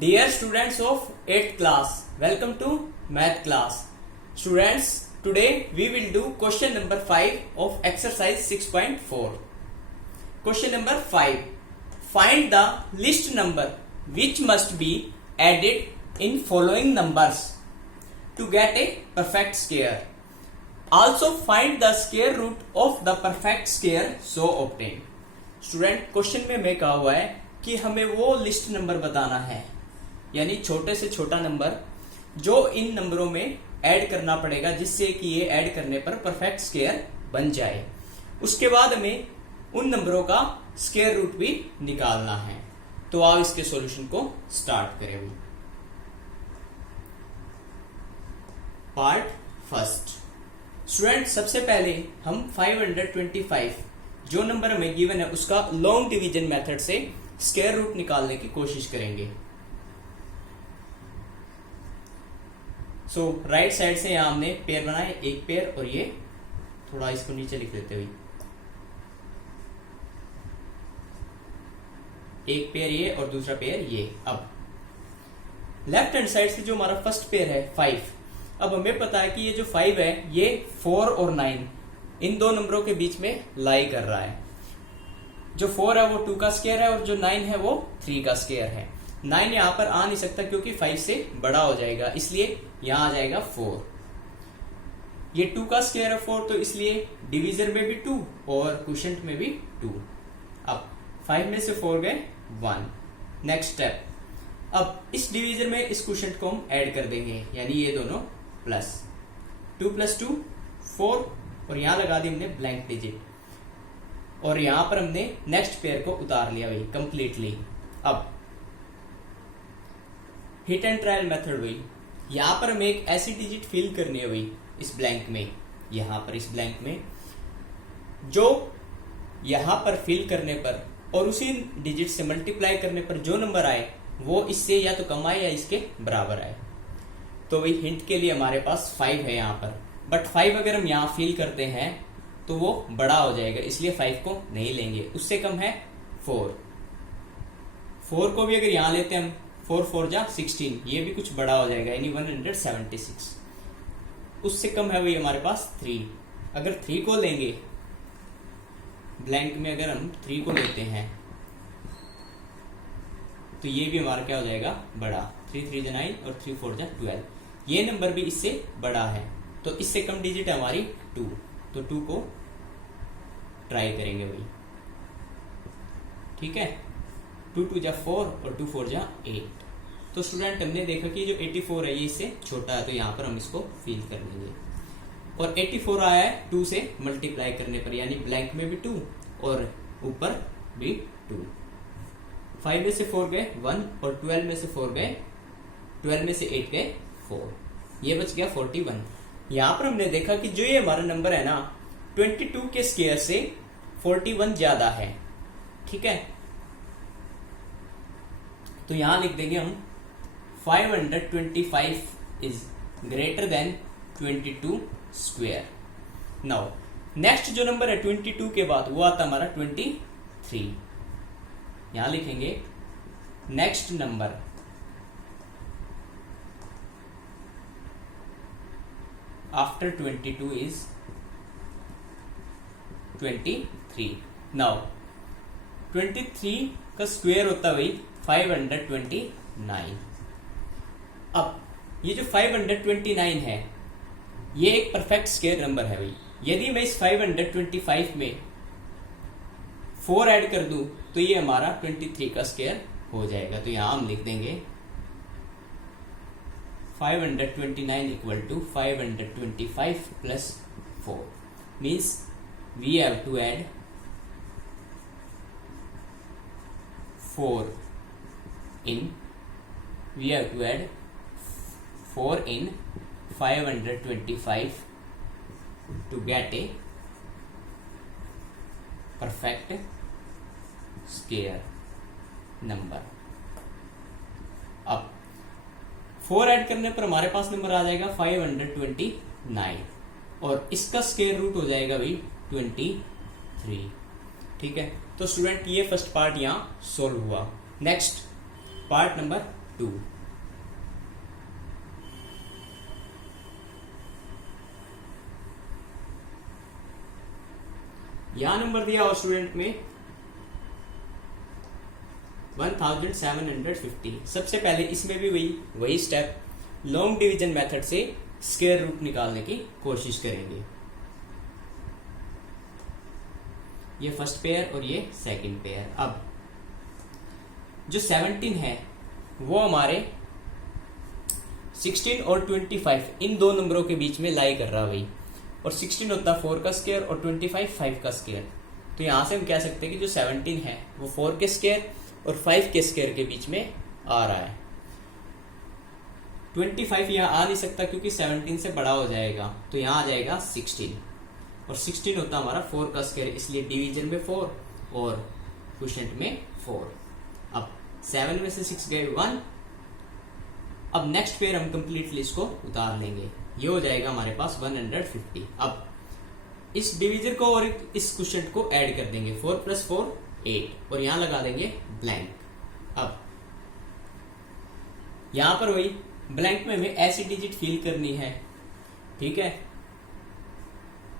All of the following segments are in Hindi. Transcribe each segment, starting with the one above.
Dear students of 8th class, welcome to math class. Students, today we will do question number 5 of exercise 6.4. Question number 5. Find the list number which must be added in following numbers to get a perfect square. Also find the square root of the perfect square so obtained. Student question में कहा हुआ है कि हमें वो लिस्ट नंबर बताना है, यानी छोटे से छोटा नंबर जो इन नंबरों में ऐड करना पड़ेगा जिससे कि ये ऐड करने पर परफेक्ट स्क्वायर बन जाए। उसके बाद हमें उन नंबरों का स्क्वायर रूट भी निकालना है। तो आओ इसके सॉल्यूशन को स्टार्ट करें। Part first. स्टूडेंट सबसे पहले हम 525 जो नंबर हमें गिवन है उसका लॉन्ग डिवीजन मेथड से स्क्वायर रूट निकालने की कोशिश करेंगे। सो राइट साइड से यहां हमने पेयर बनाए, एक पेयर, और ये थोड़ा इसको नीचे लिख देते हुए एक पेयर ये और दूसरा पेयर ये। अब लेफ्ट हैंड साइड से जो हमारा फर्स्ट पेयर है 5, अब हमें पता है कि ये जो 5 है ये 4 और 9 इन दो नंबरों के बीच में लाई कर रहा है। जो 4 है वो 2 का स्क्वायर है और जो 9 है वो 3 का स्क्वायर है। 9 यहां पर आ नहीं सकता क्योंकि 5 से बड़ा हो जाएगा, इसलिए यहां आ जाएगा 4। ये 2 का स्क्वायर है 4, तो इसलिए डिवीजर में भी 2 और क्वोशिएंट में भी 2। अब 5 में से 4 गए 1। नेक्स्ट स्टेप, अब इस डिवीजर में इस क्वोशिएंट को हम ऐड कर देंगे, यानी ये दोनों प्लस 2 + 2 4, और यहां लगा दी हमने ब्लैंक डिजिट, और यहां पर हमने नेक्स्ट पेयर को उतार लिया वही कंप्लीटली। अब हिट एंड ट्रायल मेथड हुई, यहां पर हमें एक ऐसी डिजिट फिल करनी हुई इस ब्लैंक में, यहां पर इस ब्लैंक में, जो यहां पर फिल करने पर और उसी डिजिट से मल्टीप्लाई करने पर जो नंबर आए वो इससे या तो कम आए या इसके बराबर आए। तो वही हिंट के लिए हमारे पास 5 है यहां पर, बट 5 अगर हम यहां फिल करते हैं तो वो बड़ा हो जाएगा, इसलिए 5 को नहीं लेंगे। उससे कम है 4 को भी अगर यहां लेते हैं हम 4 4 जा 16, ये भी कुछ बड़ा हो जाएगा, यानी 176। उससे कम है वही हमारे पास 3, अगर 3 को लेंगे ब्लैंक में, अगर हम 3 को लेते हैं तो ये भी हमारा क्या हो जाएगा बड़ा, 3 3 जा 9 और 3 4 जा 12। ये नंबर भी इससे बड़ा है, तो इससे कम डिजिट है हमारी 2, तो 2 को ट्राई करेंगे वही। ठीक है, 2 2 जा 4 और 2 4 जा 8। तो स्टूडेंट हमने देखा कि जो 84 है ये इससे छोटा है, तो यहां पर हम इसको फिल कर लेंगे। और 84 आया है 2 से मल्टीप्लाई करने पर, यानी ब्लैंक में भी 2 और ऊपर भी 2। 5 में से 4 गए 1 और 12 में से 4 गए, 12 में से 8 गए 4, ये बच गया 41। यहां पर हमने देखा कि जो ये हमारा नंबर है ना 22 के स्क्वायर से 41 ज्यादा है। ठीक है, तो यहां लिख देंगे हम 525 is greater than 22 square. Now next जो नंबर है 22 के बाद वो आता हमारा 23। यहां लिखेंगे next number after 22 is 23। now 23 का स्क्वायर होता वही 529। अब ये जो 529 है ये एक परफेक्ट स्क्वायर नंबर है भाई। यदि मैं इस 525 में 4 ऐड कर दूं तो ये हमारा 23 का स्क्वायर हो जाएगा। तो यहां हम लिख देंगे 529 equal to 525 plus 4, means we have to add 4 in 525 to get a perfect square number। अब 4 ऐड करने पर हमारे पास नंबर आ जाएगा 529 और इसका स्क्वायर रूट हो जाएगा भाई 23। ठीक है, तो स्टूडेंट ये फर्स्ट पार्ट यहाँ सोल्व हुआ। Next part number 2। यहां नंबर दिया और स्टूडेंट में 1750। सबसे पहले इसमें भी वही स्टेप लॉन्ग डिवीजन मेथड से स्क्वायर रूट निकालने की कोशिश करेंगे। ये फर्स्ट पेयर और ये सेकंड पेयर। अब जो 17 है वो हमारे 16 और 25 इन दो नंबरों के बीच में लाई कर रहा है भाई, और 16 होता है 4 का स्क्वायर और 25 5 का स्क्वायर। तो यहां से हम कह सकते हैं कि जो 17 है वो 4 के स्क्वायर और 5 के स्क्वायर के बीच में आ रहा है। 25 यहाँ आ नहीं सकता क्योंकि 17 से बड़ा हो जाएगा, तो यहाँ आ जाएगा 16, और 16 होता हमारा 4 का स्क्वायर, इसलिए डिवीजन में 4 और क्वोशिएंट में 4। अब 7 में से 6 गए 1। अब नेक्स्ट पेयर हम कंप्लीटली इसको उतार लेंगे, ये हो जाएगा हमारे पास 150। अब इस डिवीजर को और इस क्वोशिएंट को ऐड कर देंगे, 4 + 4 8, और यहां लगा देंगे ब्लैंक। अब यहां पर वही ब्लैंक में हमें ऐसी डिजिट फिल करनी है, ठीक है,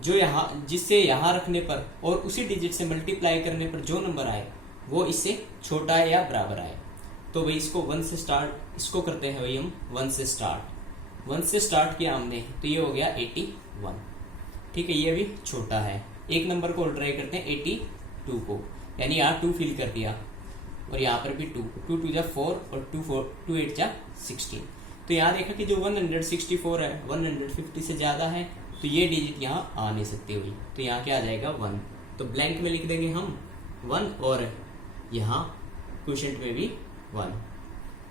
जो यहां जिससे यहां रखने पर और उसी डिजिट से मल्टीप्लाई करने पर जो नंबर आए वो इससे छोटा है या बराबर आए। तो वही इसको 1 से स्टार्ट, इसको करते हैं वही हम 1 से स्टार्ट। 1 से स्टार्ट किया हमने तो ये हो गया 81, ठीक है, ये भी छोटा है। एक नंबर को ट्राई करते हैं 82 को, यानी यहाँ 2 फिल कर दिया और यहाँ पर भी 2 2 जा 4 और 2 8 जा 16। तो यहाँ देखा कि जो 164 है 150 से ज्यादा है, तो ये डिजिट यहाँ आ नहीं सकती हुई, तो यहाँ क्या आ जाएगा 1। तो ब्लैंक में लिख देंगे हम 1 और यहाँ क्वोशिएंट में भी 1,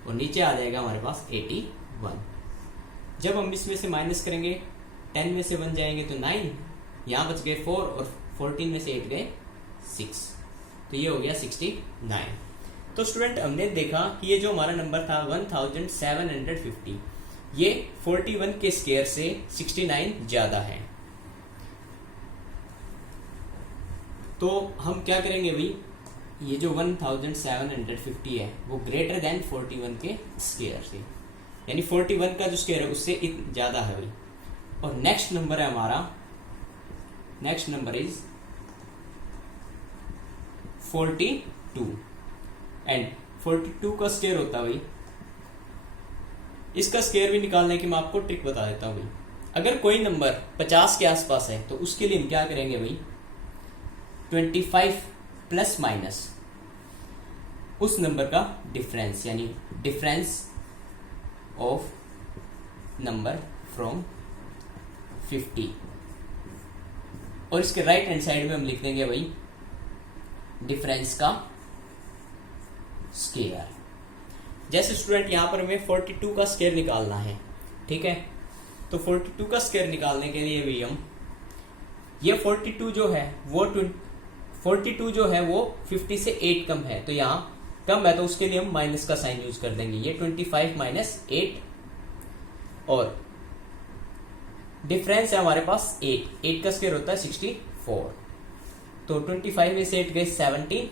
और नीचे आ जाएगा हमारे पास 81। जब हम इसमें से माइनस करेंगे 10 में से 1 जाएंगे तो 9, यहाँ बच गए 4 और 14 में से 8 गए 6, तो ये हो गया 69। तो स्टूडेंट हमने देखा कि ये जो हमारा नंबर था 1750, ये 41 के स्क्वायर से 69 ज्यादा है। तो हम क्या करेंगे भाई, ये जो 1750 है वो ग्रेटर देन 41 के स्क्वायर से, यानी 41 का जो स्क्वायर है उससे ज्यादा है भाई। और नेक्स्ट नंबर है हमारा, नेक्स्ट नंबर इज 42, एंड 42 का स्क्वायर होता है भाई, इसका स्क्वायर भी निकालने की मैं आपको ट्रिक बता देता हूं भाई। अगर कोई नंबर 50 के आसपास है तो उसके लिए हम क्या करेंगे भाई, 25 प्लस माइनस उस नंबर का डिफरेंस, यानी डिफरेंस ऑफ नंबर फ्रॉम 50, और इसके राइट हैंड साइड में हम लिख देंगे भाई डिफरेंस का स्क्वायर। जैसे स्टूडेंट यहां पर हमें 42 का स्क्वायर निकालना है, ठीक है, तो 42 का स्क्वायर निकालने के लिए भी हम ये 42 जो है वो 42 जो है वो 50 से 8 कम है, तो यहाँ कम है तो उसके लिए हम माइनस का साइन यूज कर देंगे, ये 25 माइनस 8, और डिफरेंस है हमारे पास 8 का स्क्वायर होता है 64, तो 25 में से 8 गए 17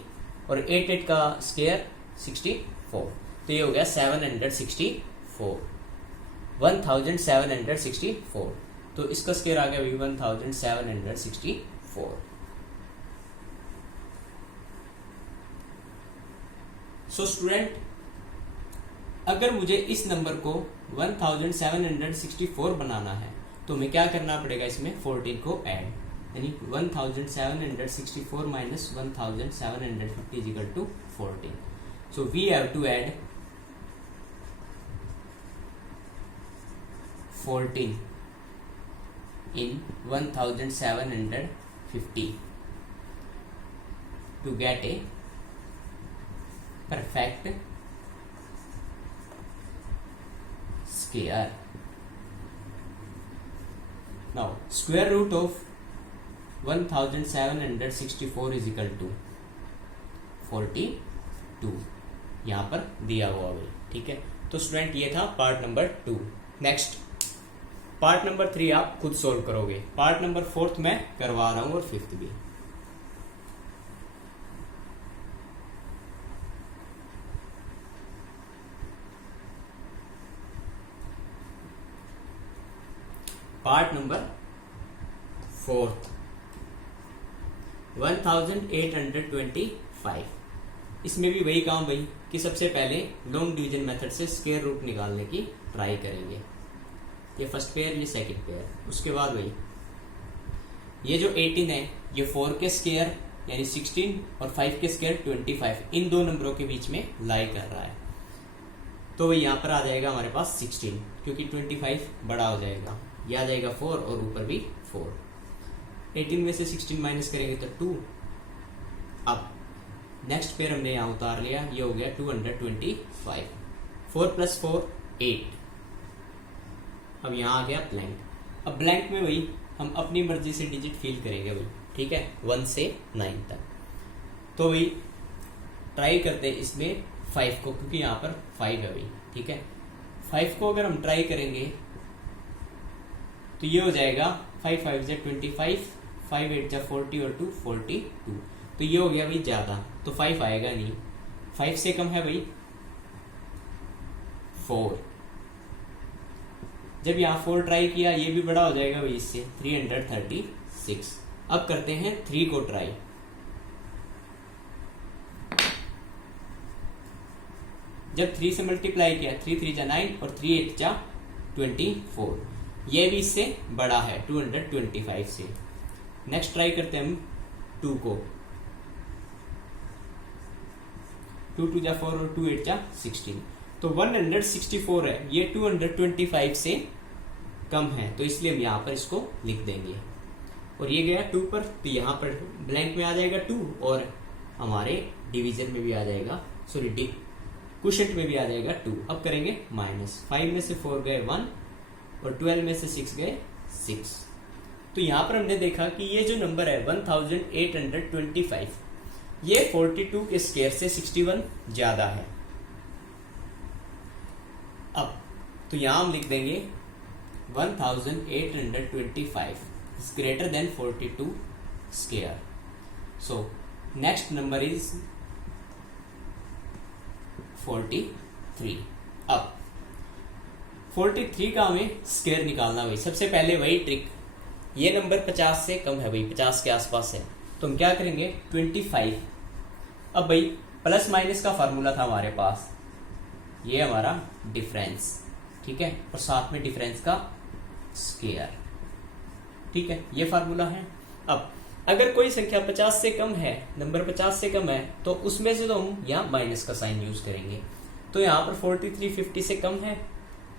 और 8 का स्क्वायर 64, तो ये हो गया 764, 1764, तो इसका स्क्वायर आ गया 1764। सो स्टूडेंट, अगर मुझे इस नंबर को 1764 बनाना है तो हमें क्या करना पड़ेगा, इसमें 14 को ऐड, यानी 1764 minus 1750 equal to 14। So we have to add 14 in 1750 to get a perfect square. Now square root of 1764 is equal to 42, यहाँ पर दिया हुआ है, ठीक है। तो स्टूडेंट ये था part number 2। Next part number 3 आप खुद सोल्व करोगे, पार्ट नंबर 4 मैं करवा रहा हूं और 5th भी। Part number 4 1825। इसमें भी वही काम भाई कि सबसे पहले लॉन्ग डिवीजन मेथड से स्क्वायर रूट निकालने की ट्राई करेंगे। ये फर्स्ट पेयर, ये सेकंड पेयर। उसके बाद भाई ये जो 18 है ये 4 के स्क्वायर यानी 16 और 5 के स्क्वायर 25, इन दो नंबरों के बीच में लाई कर रहा है। तो भाई यहाँ पर आ जाएगा हमारे पास 16, क्योंकि 25 बड़ा हो जाएगा, ये आ जाएगा 4 और ऊपर भी 4। 18 में से 16 माइनस करेंगे तो 2। अब नेक्स्ट पेयर हमने यहाँ उतार लिया, ये हो गया 225। 4 + 4 8। अब यहाँ आ गया ब्लैंक। अब ब्लैंक में वही हम अपनी मर्जी से डिजिट फिल करेंगे भाई, ठीक है, 1 से 9 तक। तो भाई ट्राई करते हैं इसमें 5 को, क्योंकि यहाँ पर 5 है भाई, ठीक है। 5 को अगर हम ट्राई करेंगे तो ये हो जाएगा 5 5 × 25, 5 8 × 40 और 2 42। तो ये हो गया भाई ज्यादा, तो 5 आएगा नहीं। 5 से कम है भाई 4। जब यहाँ 4 ट्राई किया, ये भी बड़ा हो जाएगा भाई इससे, 336। अब करते हैं 3 को ट्राई। जब 3 से मल्टीप्लाई किया, 3 3 × 9 और 3 8 × 24, ये भी इससे बड़ा है 225 से। नेक्स्ट ट्राई करते हैं हम 2 को। 2 2 × 4 और 2 8 × 16, तो 164 है, ये 225 से कम है, तो इसलिए हम यहाँ पर इसको लिख देंगे। और ये गया 2 पर, तो यहाँ पर ब्लैंक में आ जाएगा 2 और हमारे डिवीजन में भी आ जाएगा, सॉरी क्वोशिएंट में भी आ जाएगा 2। अब करेंगे माइनस। 5 में से 4 गए 1 और 12 में से 6 गए 6। तो यहाँ पर हमने देखा कि ये जो नंबर है 1825, ये 42 के स्क्वायर से 61 ज्यादा है। अब तो यहां हम लिख देंगे 1825 is greater than 42 square. So next number is 43. अब 43 का हमें स्क्वायर निकालना भाई। सबसे पहले वही ट्रिक, ये नंबर 50 से कम है भाई, 50 के आसपास है, तो हम क्या करेंगे 25। अब भाई प्लस माइनस का फार्मूला था हमारे पास, ये हमारा डिफरेंस, ठीक है, और साथ में डिफरेंस का स्क्वायर, ठीक है, ये फार्मूला है। अब अगर कोई संख्या 50 से कम है, नंबर 50 से कम है, तो उसमें से तो हम यहाँ माइनस का साइन यूज करेंगे। तो यहाँ पर 43 50 से कम है,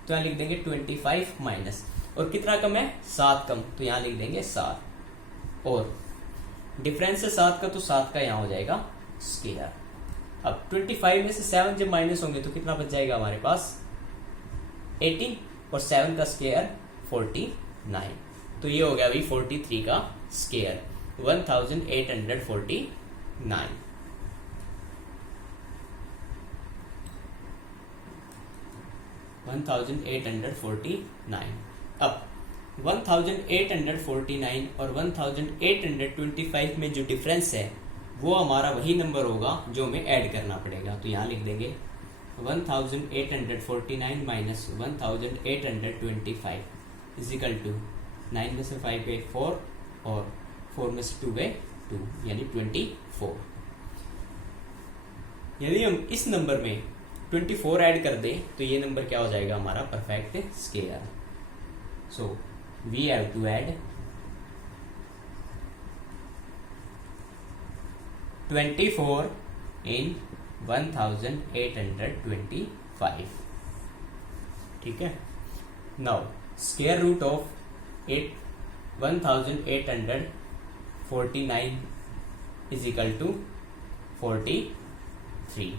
तो यहाँ लिख देंगे 25 माइनस, और कितना कम है 7 कम, तो यहाँ लिख देंगे 7, और डिफरेंस है 7 का, तो 7 का यहाँ हो जाएगा स्क्वायर। अब 25 में से 7 जब माइनस होंगे तो कितना बच जाएगा हमारे पास 80, और 7 का स्क्वायर 49, तो ये हो गया भाई 43 का स्क्वायर 1849। 1849। अब 1849 और 1825 में जो डिफरेंस है वो हमारा वही नंबर होगा जो हमें ऐड करना पड़ेगा। तो यहाँ लिख देंगे 1849 माइनस 1825 इजिकल टू 9 में से 5 गए 4 और 4 में से 2 गए 2, यानी 24। यदि हम इस नंबर में 24 ऐड कर दें तो ये नंबर क्या हो जाएगा हमारा perfect square. So we have to add 24 in 1825, ठीक है। Now square root of 1849 is equal to 43।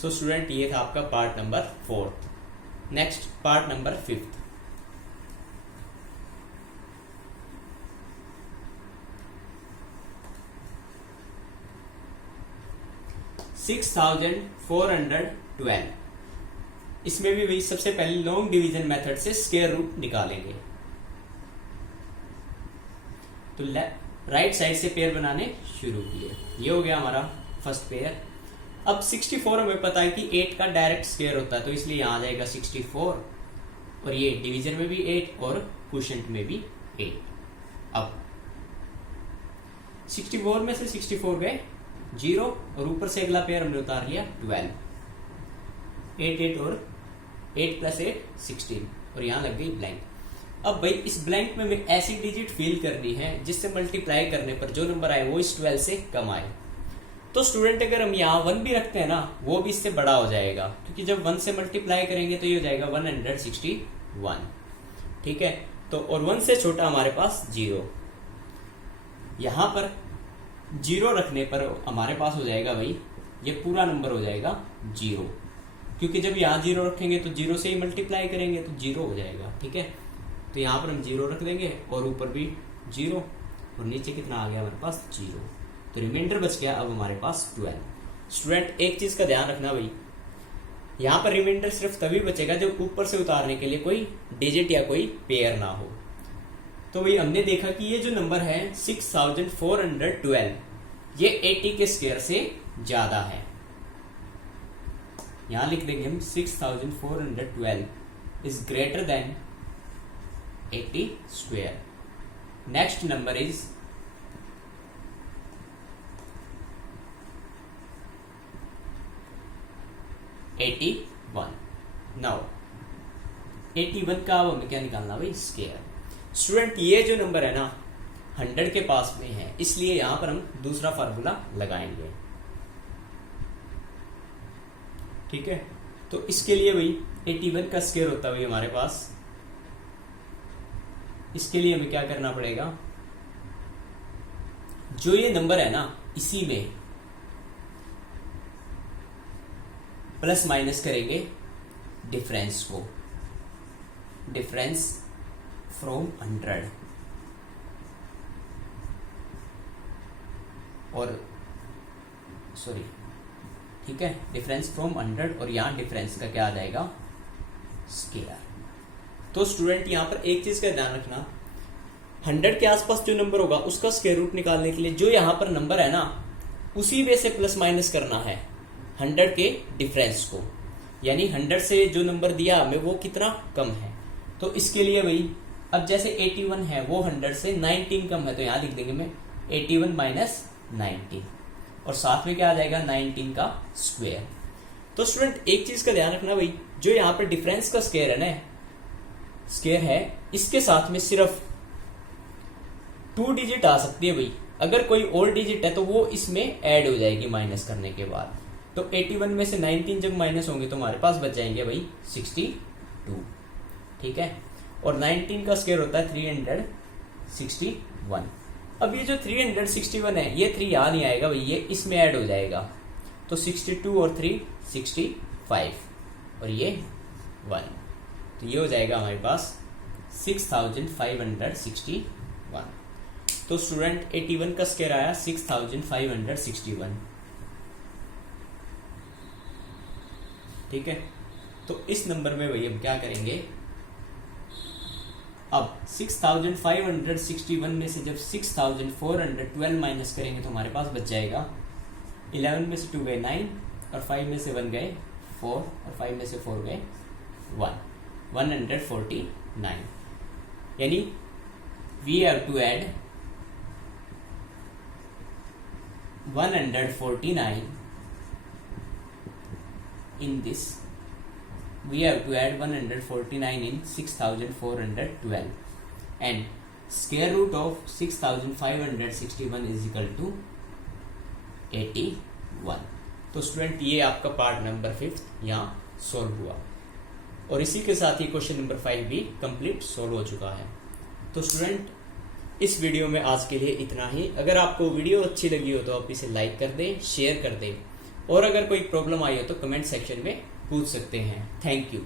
So student ये था आपका part number 4। Next part number 5। 6412। इसमें भी वही सबसे पहले लॉन्ग डिवीजन मेथड से स्क्वायर रूट निकालेंगे। तो राइट साइड से पेयर बनाने शुरू किए, ये हो गया हमारा फर्स्ट पेयर। अब 64 हमें पता है कि 8 का डायरेक्ट स्क्वायर होता है, तो इसलिए यहां आ जाएगा 64 और ये डिवीजन में भी 8 और क्वोशिएंट में भी 8। अब 64 में से 64 गए 0 और ऊपर से अगला पेयर हमने उतार लिया 12। 8 8 और 8 + 8 16 और यहां लग गई ब्लैंक। अब भाई इस ब्लैंक में हमें ऐसी डिजिट फिल करनी है जिससे मल्टीप्लाई करने पर जो नंबर आए वो इस 12 से कम आए। तो स्टूडेंट अगर हम यहाँ 1 भी रखते हैं ना वो भी इससे बड़ा हो जाएगा, क्योंकि जब 1 से मल्टीप्लाई करेंगे तो ये हो जाएगा 161। ठीक है, तो और 1 से छोटा हमारे पास 0। यहां पर 0 रखने पर हमारे पास हो जाएगा भाई ये पूरा नंबर हो जाएगा 0, क्योंकि जब यहाँ 0 रखेंगे तो 0 से ही मल्टीप्लाई करेंगे तो 0 हो जाएगा। ठीक है, तो यहाँ पर हम 0 रख देंगे और ऊपर भी 0 और नीचे कितना आ गया हमारे पास 0, तो रिमाइंडर बच गया अब हमारे पास 12। स्टूडेंट एक चीज का ध्यान रखना भाई, यहाँ पर रिमाइंडर सिर्फ तभी बचेगा जब ऊपर से उतारने के लिए कोई डिजिट या कोई पेयर ना हो। तो भाई हमने देखा कि ये जो नंबर है 6412 ये 80 के स्क्वायर से ज्यादा है। यहां लिख देंगे हम 6412 is greater than 80 square. Next number is 81। Now 81 का अब हमें क्या निकालना भाई स्क्वायर। स्टूडेंट ये जो नंबर है ना 100 के पास में है, इसलिए यहां पर हम दूसरा फार्मूला लगाएंगे। ठीक है, तो इसके लिए भाई 81 का स्क्वायर होता है भाई हमारे पास। इसके लिए हमें क्या करना पड़ेगा, जो ये नंबर है ना इसी में प्लस माइनस करेंगे डिफरेंस को, डिफरेंस फ्रॉम 100 और सॉरी ठीक है डिफरेंस फ्रॉम 100 और यहां डिफरेंस का क्या आ जाएगा स्क्वायर। तो स्टूडेंट यहां पर एक चीज का ध्यान रखना, 100 के आसपास जो नंबर होगा उसका स्क्वायर रूट निकालने के लिए जो यहां पर नंबर है ना उसी में से प्लस माइनस करना है 100 के डिफरेंस को, यानी 100 से जो नंबर दिया हमें वो कितना कम है। तो इसके लिए भाई अब जैसे 81 है वो 100 से 19 कम है, तो यहां लिख देंगे मैं 81 माइनस 19 और साथ में क्या आ जाएगा 19 का स्क्वायर। तो स्टूडेंट एक चीज का ध्यान रखना भाई, जो यहाँ पर डिफरेंस का स्क्वायर है ना स्क्वायर है इसके साथ में सिर्फ 2 डिजिट आ सकती है भाई। अगर कोई और डिजिट है तो वो इसमें ऐड हो जाएगी माइनस करने के बाद। तो 81 में से 19 जब माइनस होंगे तो हमारे पास बच जाएंगे भाई 62। ठीक है, और 19 का स्क्वायर होता है 361। अब ये जो 361 है ये 3 यहां नहीं आएगा भाई, ये इसमें ऐड हो जाएगा। तो 62 और 3 65 और ये 1, तो ये हो जाएगा हमारे पास 6561। तो स्टूडेंट 81 का स्क्वायर आया 6561। ठीक है, तो इस नंबर में भाई हम क्या करेंगे, अब 6561 में से जब 6412 माइनस करेंगे तो हमारे पास बच जाएगा 11 में से 2 गए 9 और 5 में से 1 गए 4 और 5 में से 4 गए 149। यानी we have to add 149 in this. We have to add 149 in 6412 and square root of 6561 is equal to 81। तो स्टूडेंट ये आपका पार्ट नंबर 5 यहाँ सोल्व हुआ और इसी के साथ ही क्वेश्चन नंबर 5 भी कंप्लीट सोल्व हो चुका है। तो स्टूडेंट इस वीडियो में आज के लिए इतना ही। अगर आपको वीडियो अच्छी लगी हो तो आप इसे लाइक कर दें, शेयर कर दें और अगर कोई प्रॉब्लम आई हो तो कमेंट सेक्शन में पूछ सकते हैं। Thank you.